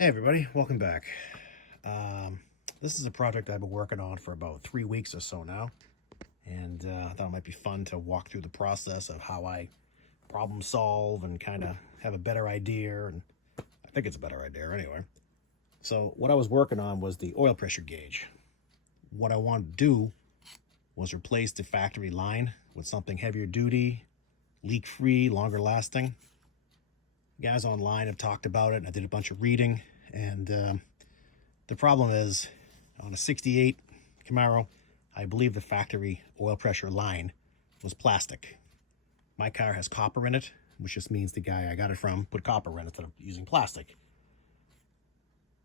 Hey everybody, welcome back. This is a project I've been working on for about 3 weeks or so now, and I thought it might be fun to walk through the process of how I problem solve and kind of have a better idea, and I think it's a better idea anyway. So what I was working on was the oil pressure gauge. What I wanted to do was replace the factory line with something heavier duty, leak-free, longer lasting. Guys online have talked about it, and I did a bunch of reading, and the problem is on a 68 Camaro, I believe the factory oil pressure line was plastic. My car has copper in it, which just means the guy I got it from put copper in it instead of using plastic.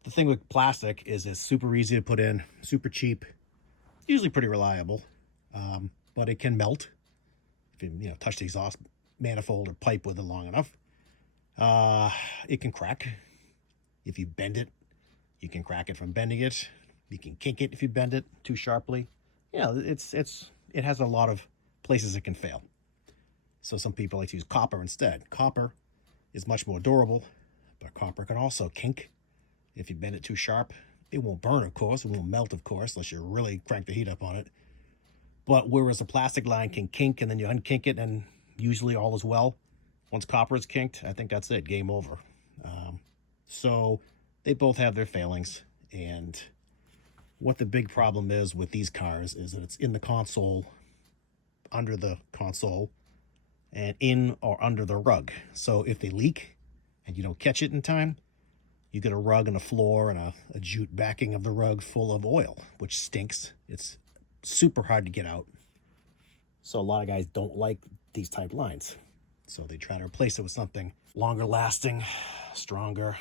The thing with plastic is it's super easy to put in, super cheap, usually pretty reliable, but it can melt if you touch the exhaust manifold or pipe with it long enough. It can crack if you bend it. You can crack it from bending it. You can kink it if you bend it too sharply. It has a lot of places it can fail. So some people like to use copper instead. Copper is much more durable, but copper can also kink if you bend it too sharp. It won't burn, of course. It won't melt, of course, unless you really crank the heat up on it. But whereas a plastic line can kink and then you unkink it and usually all is well, once copper is kinked, I think that's it, game over. So they both have their failings, and what the big problem is with these cars is that it's in the console, under the console, and in or under the rug. So if they leak and you don't catch it in time, you get a rug and a floor and a jute backing of the rug full of oil, which stinks. It's super hard to get out. So a lot of guys don't like these type lines. So they try to replace it with something longer lasting, stronger,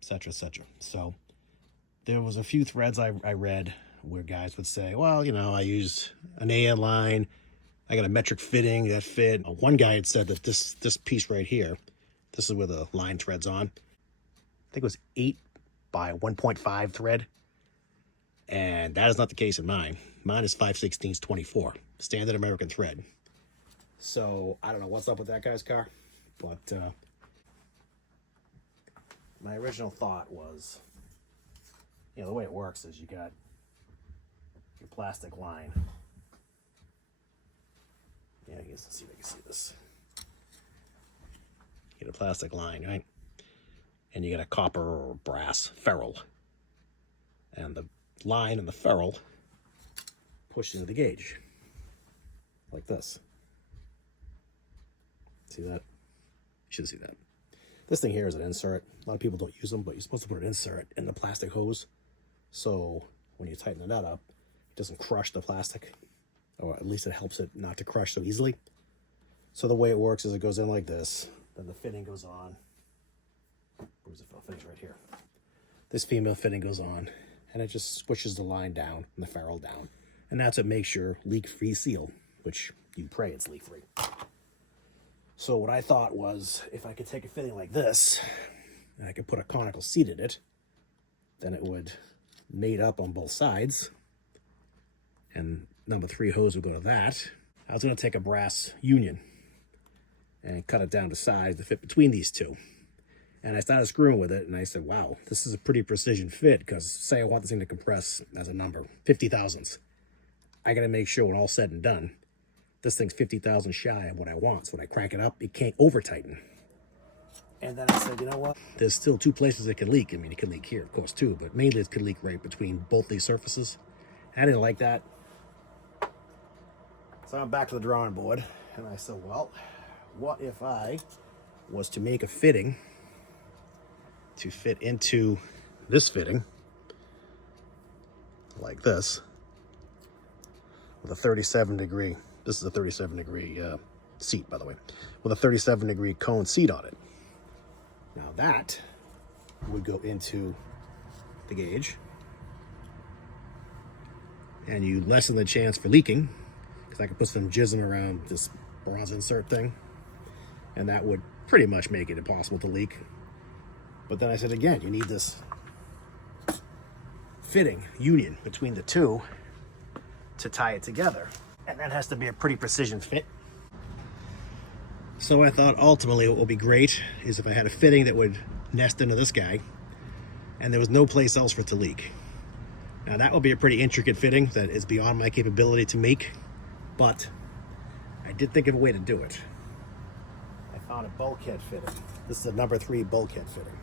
etc., etc. So there was a few threads I read where guys would say, well, I used an AN line. I got a metric fitting that fit. One guy had said that this piece right here, this is where the line thread's on. I think it was 8 by 1.5 thread. And that is not the case in mine. Mine is 5/16 24, standard American thread. So I don't know what's up with that guy's car, but my original thought was, the way it works is you got your plastic line. Yeah, I guess let's see if I can see this. You get a plastic line, right? And you get a copper or brass ferrule. And the line and the ferrule push into the gauge, like this. See that? You should see that. This thing here is an insert. A lot of people don't use them, but you're supposed to put an insert in the plastic hose. So when you tighten the nut up, it doesn't crush the plastic, or at least it helps it not to crush so easily. So the way it works is it goes in like this, then the fitting goes on. Where's the fitting? Right here. This female fitting goes on, and it just squishes the line down and the ferrule down. And that's what makes your leak-free seal, which you pray it's leak-free. So what I thought was, if I could take a fitting like this, and I could put a conical seat in it, then it would mate up on both sides, and number 3 hose would go to that. I was going to take a brass union and cut it down to size to fit between these two. And I started screwing with it, and I said, wow, this is a pretty precision fit, because say I want this thing to compress as a number, 50 thousandths. I got to make sure when all said and done, this thing's 50 thousand shy of what I want. So when I crank it up, it can't over tighten. And then I said, you know what? There's still 2 places it can leak. I mean, it can leak here, of course, too, but mainly it could leak right between both these surfaces. I didn't like that. So I'm back to the drawing board, and I said, well, what if I was to make a fitting to fit into this fitting, like this, with a 37 degree, this is a 37 degree seat, by the way, with a 37 degree cone seat on it. Now that would go into the gauge, and you lessen the chance for leaking, because I could put some jism around this bronze insert thing, and that would pretty much make it impossible to leak. But then I said, again, you need this fitting union between the two to tie it together. And that has to be a pretty precision fit. So I thought ultimately what would be great is if I had a fitting that would nest into this guy, and there was no place else for it to leak. Now that would be a pretty intricate fitting that is beyond my capability to make, but I did think of a way to do it. I found a bulkhead fitting. This is a number 3 bulkhead fitting.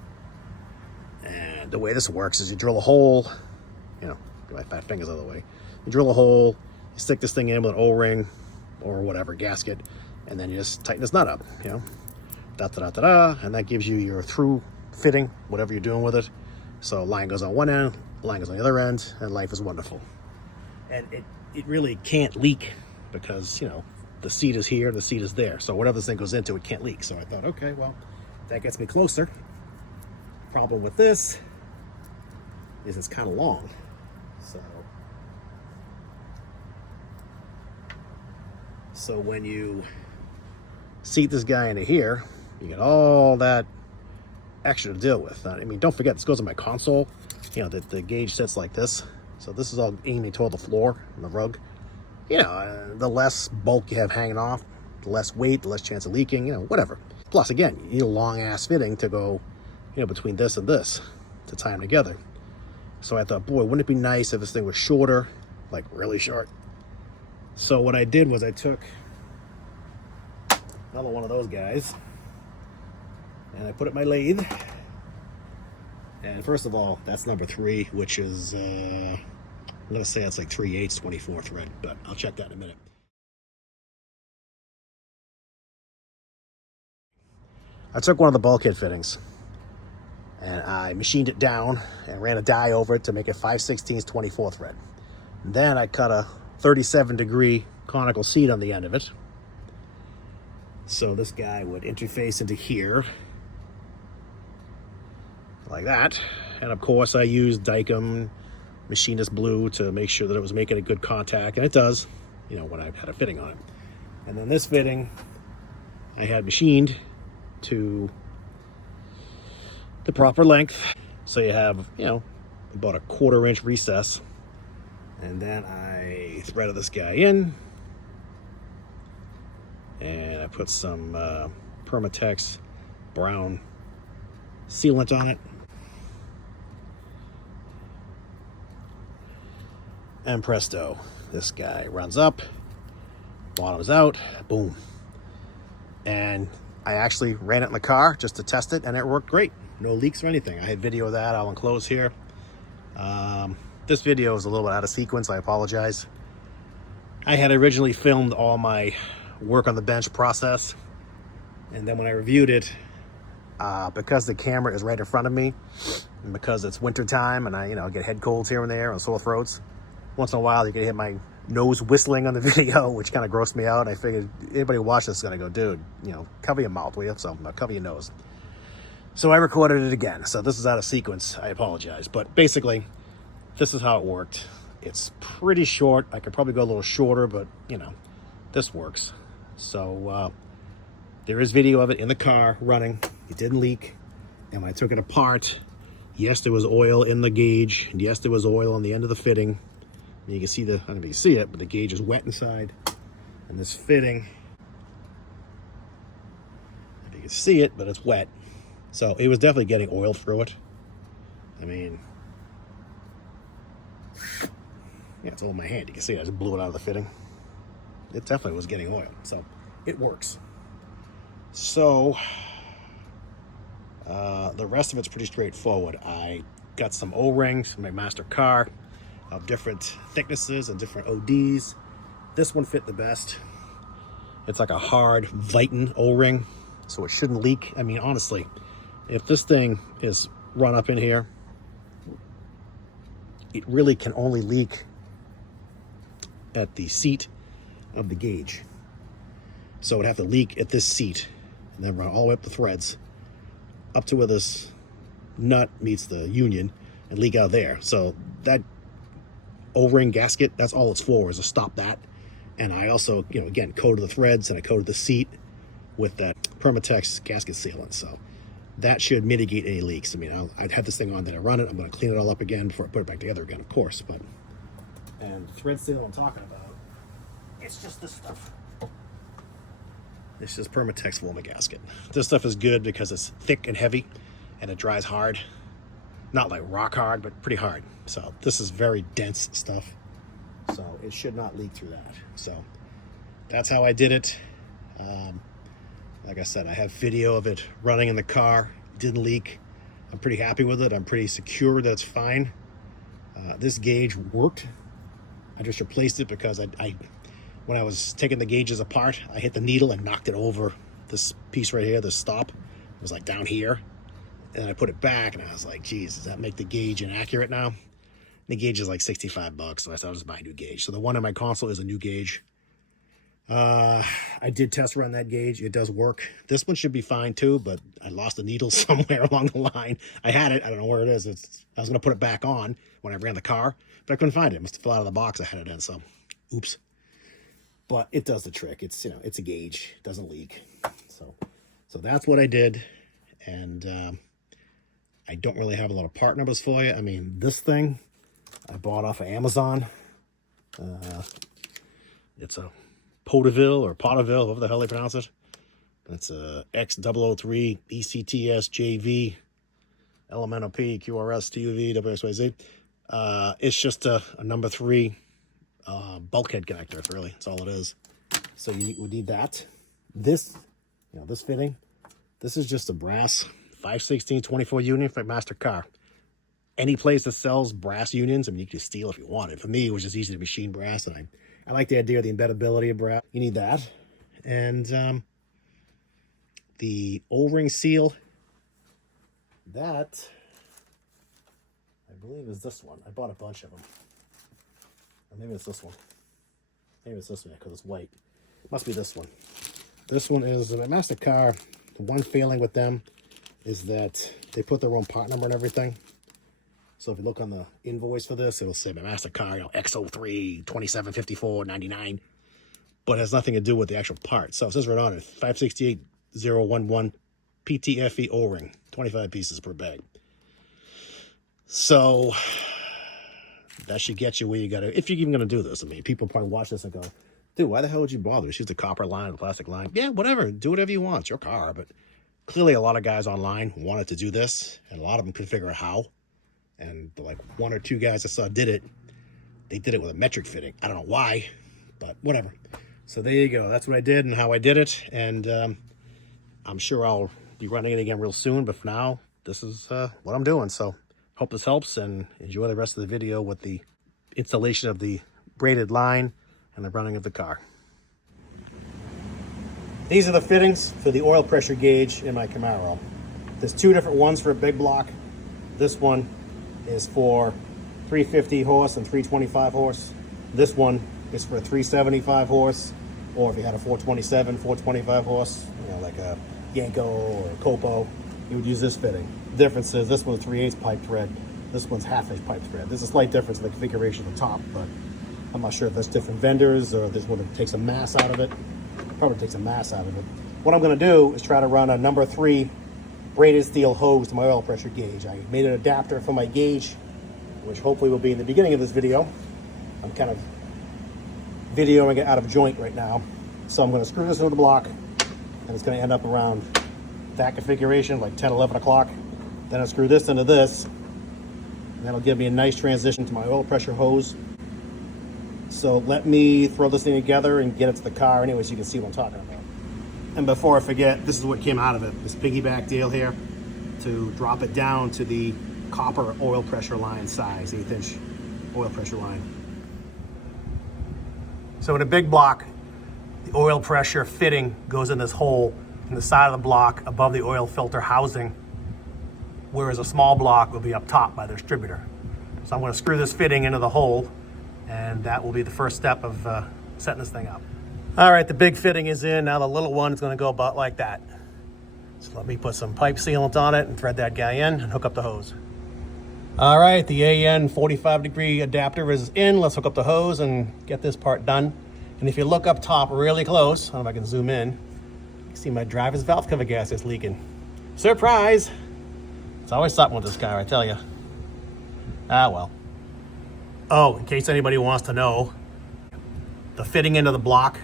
And the way this works is you drill a hole, you know, get my fat fingers out of the way. You drill a hole, you stick this thing in with an O-ring or whatever, gasket, and then you just tighten this nut up, you know, da-da-da-da-da, and that gives you your through fitting, whatever you're doing with it. So line goes on one end, line goes on the other end, and life is wonderful. And it really can't leak because, you know, the seat is here, the seat is there. So whatever this thing goes into, it can't leak. So I thought, okay, well, that gets me closer. Problem with this is it's kind of long. So when you seat this guy into here, you get all that extra to deal with. I mean, don't forget, this goes on my console. You know, the gauge sits like this. So this is all aiming toward the floor and the rug. You know, the less bulk you have hanging off, the less weight, the less chance of leaking, you know, whatever. Plus, again, you need a long-ass fitting to go, you know, between this and this to tie them together. So I thought, boy, wouldn't it be nice if this thing was shorter, like really short? So what I did was I took another one of those guys and I put it in my lathe. And first of all, that's number 3, which is, I'm going to say it's like 3/8 24 thread, but I'll check that in a minute. I took one of the bulkhead fittings and I machined it down and ran a die over it to make it 5/16 24 thread. And then I cut a 37-degree conical seat on the end of it. So this guy would interface into here like that. And of course I used Dykem machinist blue to make sure that it was making a good contact, and it does, you know, when I had a fitting on it. And then this fitting I had machined to the proper length. So you have, you know, about a 1/4 inch recess. And then I threaded this guy in, and I put some Permatex brown sealant on it. And presto, this guy runs up, bottoms out, boom. And I actually ran it in the car just to test it, and it worked great. No leaks or anything. I had video of that, I'll enclose here. This video is a little bit out of sequence, I apologize. I had originally filmed all my work on the bench process, and then when I reviewed it, because the camera is right in front of me, and because it's winter time and I, you know, get head colds here and there and sore throats, once in a while you can hear my nose whistling on the video, which kind of grossed me out. I figured anybody watching this is gonna go, dude, you know, cover your mouth, will you? So cover your nose. So I recorded it again. So this is out of sequence, I apologize. But basically, this is how it worked. It's pretty short. I could probably go a little shorter, but you know, this works. So there is video of it in the car running. It didn't leak. And when I took it apart, yes, there was oil in the gauge. And yes, there was oil on the end of the fitting. And you can see the, I don't know if you can see it, but the gauge is wet inside. And this fitting, if you can see it, but it's wet. So it was definitely getting oil through it. I mean, yeah, it's all in my hand. You can see it. I just blew it out of the fitting. It definitely was getting oil. So it works. So the rest of it's pretty straightforward. I got some O-rings from my master car of different thicknesses and different ODs. This one fit the best. It's like a hard Viton O-ring, so it shouldn't leak. I mean, honestly, if this thing is run up in here, it really can only leak at the seat of the gauge. So it'd have to leak at this seat and then run all the way up the threads up to where this nut meets the union and leak out there. So that O-ring gasket, that's all it's for, is to stop that. And I also, you know, again, coated the threads and I coated the seat with that Permatex gasket sealant. So that should mitigate any leaks. I mean, I'd have this thing on, then I run it. I'm going to clean it all up again before I put it back together again, of course. But, and thread seal I'm talking about, it's just this stuff. This is Permatex Woman gasket. This stuff is good because it's thick and heavy and it dries hard. Not like rock hard, but pretty hard. So this is very dense stuff. So it should not leak through that. So that's how I did it. Like I said, I have video of it running in the car. It didn't leak. I'm pretty happy with it. I'm pretty secure that it's fine. This gauge worked. I just replaced it because when I was taking the gauges apart, I hit the needle and knocked it over this piece right here, this stop. It was like down here. And then I put it back and I was like, geez, does that make the gauge inaccurate now? The gauge is like 65 bucks, so I said I'll just buy a new gauge. So the one on my console is a new gauge. I did test run that gauge. It does work. This one should be fine too, but I lost a needle somewhere along the line. I had it. I don't know where it is. I was going to put it back on when I ran the car, but I couldn't find it. It must have fell out of the box I had it in, so oops. But it does the trick. It's, it's a gauge. It doesn't leak. So that's what I did. And I don't really have a lot of part numbers for you. I mean, this thing I bought off of Amazon. It's a Potaville or Potaville, however the hell they pronounce it. It's a X003 ECTS JV LMNOP QRS TUV WXYZ. It's just a number 3 bulkhead connector, really. That's all it is. So we need that. This, this fitting, this is just a brass 5/16 24 union for a master car. Any place that sells brass unions, I mean, you can steal if you want it. For me, it was just easy to machine brass, and I like the idea of the embeddability of brass. You need that. And the O-ring seal, that, I believe is this one. I bought a bunch of them. Or maybe it's this one. Maybe it's this one, because it's white. It must be this one. This one is a master car. The one failing with them is that they put their own part number and everything. So if you look on the invoice for this, it'll say my master car, X03 2754.99, but it has nothing to do with the actual part. So it says right on it, 568011 PTFE O-ring, 25 pieces per bag. So that should get you where you gotta, if you're even gonna do this. I mean, people probably watch this and go, dude, why the hell would you bother? Just use the copper line, the plastic line. Yeah, whatever, do whatever you want, it's your car. But clearly a lot of guys online wanted to do this, and a lot of them couldn't figure out how. And like 1 or 2 guys I saw did it. They did it with a metric fitting. I don't know why, but whatever. So there you go. That's what I did and how I did it. And I'm sure I'll be running it again real soon. But for now, this is what I'm doing. So hope this helps, and enjoy the rest of the video with the installation of the braided line and the running of the car. These are the fittings for the oil pressure gauge in my Camaro. There's 2 different ones for a big block. This one is for 350 horse and 325 horse. This one is for 375 horse, or if you had a 427, 425 horse, like a Yanko or a Copo, you would use this fitting. The difference is this one's 3/8 pipe thread, this one's 1/2 pipe thread. There's a slight difference in the configuration of the top, but I'm not sure if that's different vendors or if this one takes a mass out of it. Probably takes a mass out of it. What I'm gonna do is try to run a number 3 braided steel hose to my oil pressure gauge. I made an adapter for my gauge, which hopefully will be in the beginning of this video. I'm kind of videoing it out of joint right now. So I'm gonna screw this into the block, and it's gonna end up around that configuration, like 10, 11 o'clock. Then I'll screw this into this, and that'll give me a nice transition to my oil pressure hose. So let me throw this thing together and get it to the car anyway, so you can see what I'm talking about. And before I forget, this is what came out of it, this piggyback deal here, to drop it down to the copper oil pressure line size, 1/8" oil pressure line. So in a big block, the oil pressure fitting goes in this hole in the side of the block above the oil filter housing, whereas a small block will be up top by the distributor. So I'm going to screw this fitting into the hole, and that will be the first step of setting this thing up. All right, the big fitting is in. Now the little one is going to go about like that. So let me put some pipe sealant on it and thread that guy in and hook up the hose. All right, the AN 45-degree adapter is in. Let's hook up the hose and get this part done. And if you look up top really close, I don't know if I can zoom in, you can see my driver's valve cover gasket is leaking. Surprise! It's always something with this car, I tell you. Ah, well. Oh, in case anybody wants to know, the fitting into the block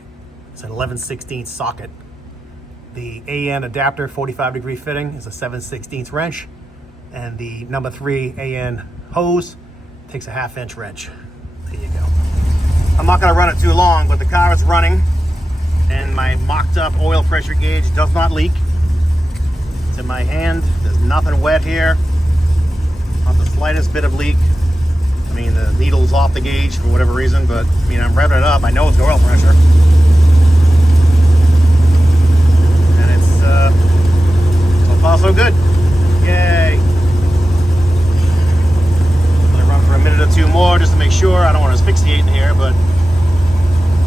is an 11/16 socket. The AN adapter 45-degree fitting is a 7/16 wrench. And the number 3 AN hose takes a 1/2-inch wrench. There you go. I'm not gonna run it too long, but the car is running and my mocked up oil pressure gauge does not leak. It's in my hand, there's nothing wet here. Not the slightest bit of leak. I mean, the needle's off the gauge for whatever reason, but I mean, I'm revving it up, I know it's oil pressure. And it's, so far so good. Yay. Run for a minute or two more just to make sure. I don't want to asphyxiate in here, but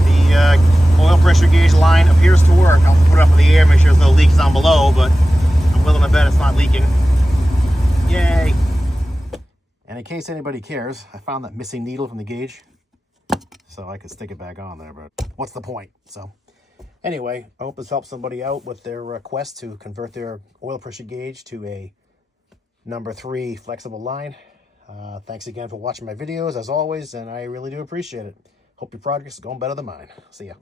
the oil pressure gauge line appears to work. I'll put it up in the air, make sure there's no leaks down below, but I'm willing to bet it's not leaking. Yay! And in case anybody cares, I found that missing needle from the gauge, so I could stick it back on there, but what's the point? So anyway, I hope this helps somebody out with their quest to convert their oil pressure gauge to a number 3 flexible line. Thanks again for watching my videos, as always, and I really do appreciate it. Hope your project is going better than mine. See ya.